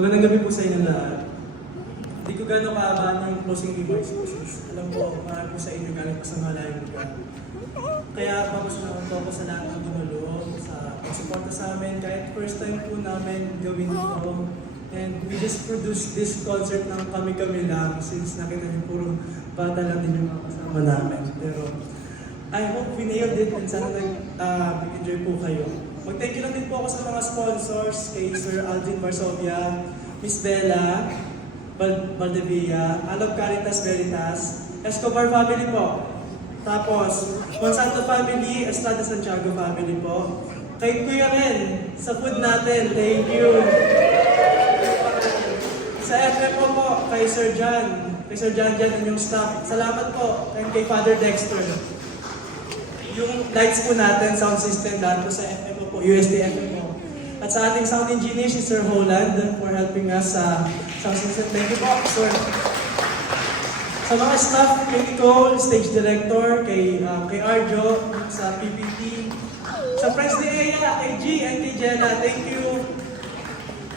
Magandang gabi po sa inyo lahat. Hindi ko gano'ng kaabaan yung closing remarks ko since alam ko marami po sa inyo galing pa sa malayong lugar. Kaya papasalamat po ako sa lahat ng dumalo, sa pagsuporta sa amin, kahit first time po namin gawin ito. And we just produced this concert ng kami-kami lang since nakita niyo puro bata lang din yung mga kasama namin. Pero I hope we nailed it and sana nag-enjoy po kayo. Mag-thank you lang din po ako sa mga sponsors, kay Sir Aldrin Varsovia, Miss Bella, Valdevilla, Alog Caritas Veritas, Escobar family po. Tapos, Monsanto family, Estrada Santiago family po. Kay Kuya Ren, sa food natin, thank you. Sa FFO po, kay Sir John, Jan and yung staff, salamat po. And kay Father Dexter. Yung lights po natin, sound system, lahat po sa FFO po, USD FFO. At sa ating sound engineer, si Sir Holland, for helping us sa sound system. Thank you po, Sir. Sa mga staff, kay Nicole, stage director, kay Arjo, sa PPT. Sa friends ni Eya, kay G and kay Jenna, thank you.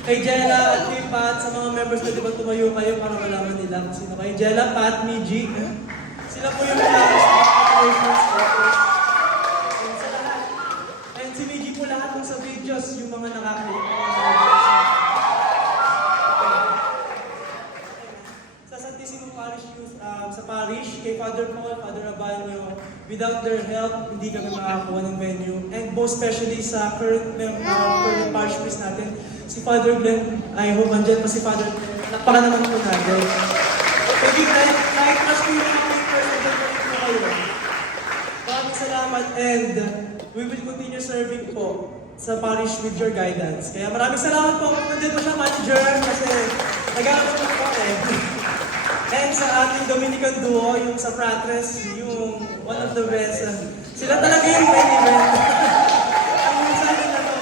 Kay Jenna at kay Pat, sa mga members na diba tumayo kayo para malaman nila kung sino kayo. Jenna, Pat, me, G. Sila po yung flowers ng operations workers. And sa lahat. And si Miji po lahat ng sa videos, yung mga nakakaya. Sa Santissimo Parish Youth, sa parish, kay Father Paul, Father Abanyo, without their help, hindi kami makakakuha ng venue. And most especially sa current parish priest natin, si Father Glenn, I hope andyan pa si Father Glenn. Nakpaka naman po natin. Thank you, kahit mas po yung mga papers, andyan po kayo. Maraming salamat and we will continue serving po sa parish with your guidance. Kaya maraming salamat po kung nandito siya manager kasi nag-aaral po po eh. And sa ating Dominican duo, yung sa Fratres, yung one of the best. Sila talaga yung main event. Ang mensahe na to.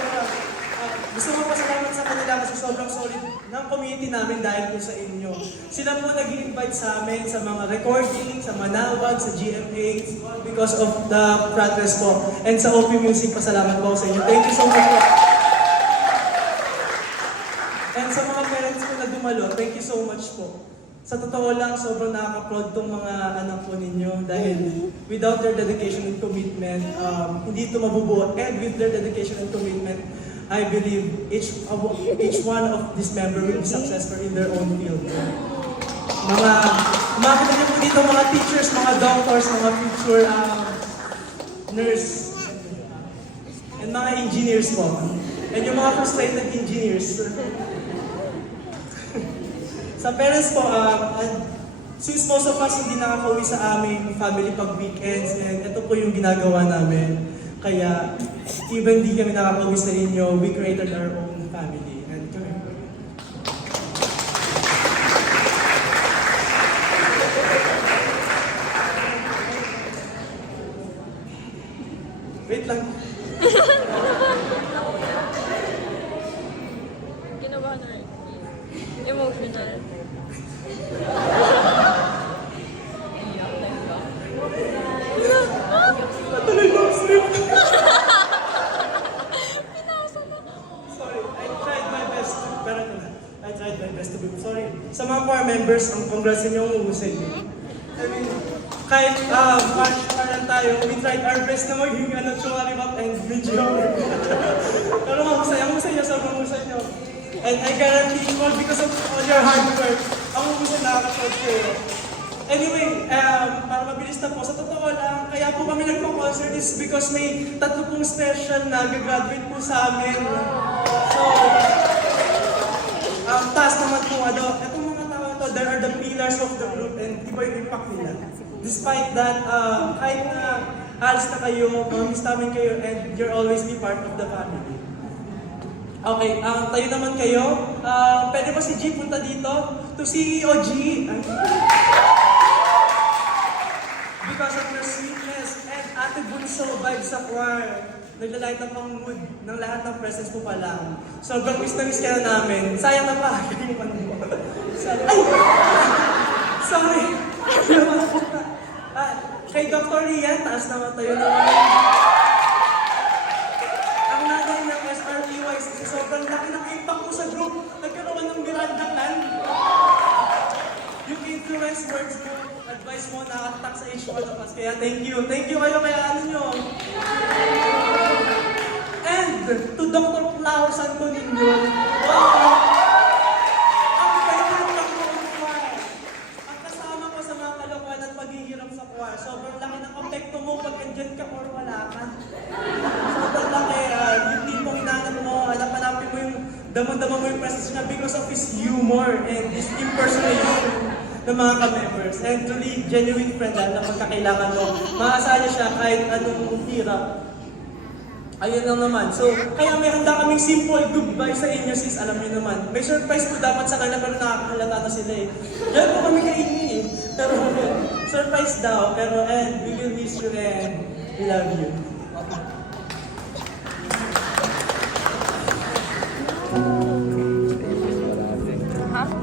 Gusto ko pasalamat sa kanila kasi sobrang solid ng community namin dahil po sa inyo. Sila po nag-i-invite sa amin sa mga recording, sa Manawag, sa GMA, because of the Fratres po. And sa OP Music, pasalamat po sa inyo. Thank you so much po. And sa mga parents ko na dumalo, thank you so much po. Sa totoo lang, sobrang nakaka-proud tong mga anak po ninyo dahil without their dedication and commitment, hindi ito mabubuo. And with their dedication and commitment, I believe each one of these members will be successful in their own field. Makita niyo po dito mga teachers, mga doctors, mga future nurse, and mga engineers po. And yung mga frustrated engineers. Sa parents po, since most of us hindi nakakauwi sa aming family pag weekends, and ito po yung ginagawa namin. Kaya, even di kami nakakauwi sa inyo, we created our own family. And wait lang. Ginawa na rin. Emotional. Natuloy na ang sleep. Sorry, I tried my best. Pero I tried my best to be sorry. Sa mga core members, ang congrats ninyo ang uhusay niyo. I mean, kahit march pa lang tayo, we tried our best na maging chungari map and video. Pero ang husay niyo, sobrang husay niyo. And I guarantee you all because of all your hard work, ang husay nakaka-proud kayo. Anyway, para mabilis na po, sa totoo lang, kaya po kami nagpo-concert is because may 3 pong special na gagraduate po sa amin. So, taas naman po, itong mga tao ito, there are the pillars of the group and iba yung impact nila. Despite that, kahit na alis na kayo, miss namin kayo, and you'll always be part of the family. Okay, tayo naman kayo. Pwede ba si G punta dito? To CEO G. Because of your sweetness and Ate Bunso vibe sa choir, naglalight up ang mood ng lahat ng presence mo pa lang. Sobrang miss na miss ka na namin. Sayang na pa. Ay! Sorry! Kay Dr. Rian, taas naman tayo naman. Ang nanay ng SRTY, sobrang laki ng impact mo sa group. Nagkaroon ng wise words mo, advice mo, nakakatak sa each one of us. Kaya thank you. Thank you kayo kaya ano nyo. And to Dr. Clau Santo Niño, wow! Ang favorite ng buong choir. Ang kasama ko sa mga kalokohan at paghihirap sa choir. Sobrang laki ng apekto mo pag andyan ka or wala ka. Sobrang laki. Yung tipong hinanap mo, hanap-hanapin mo yung damang-dama mo yung presence niya because of his humor and his impersonation ng mga ka-members. And truly, genuine friend na pagkakailangan mo. Maasahan niya siya kahit anong hirap. Ayun lang naman. So, kaya may handa kaming simple goodbye sa inyo sis. Alam niyo naman. May surprise po dapat sa kanila pero nakakahalata na sila eh. Yan po kami kainin eh. Pero surprise daw. Pero and we will miss you and we love you.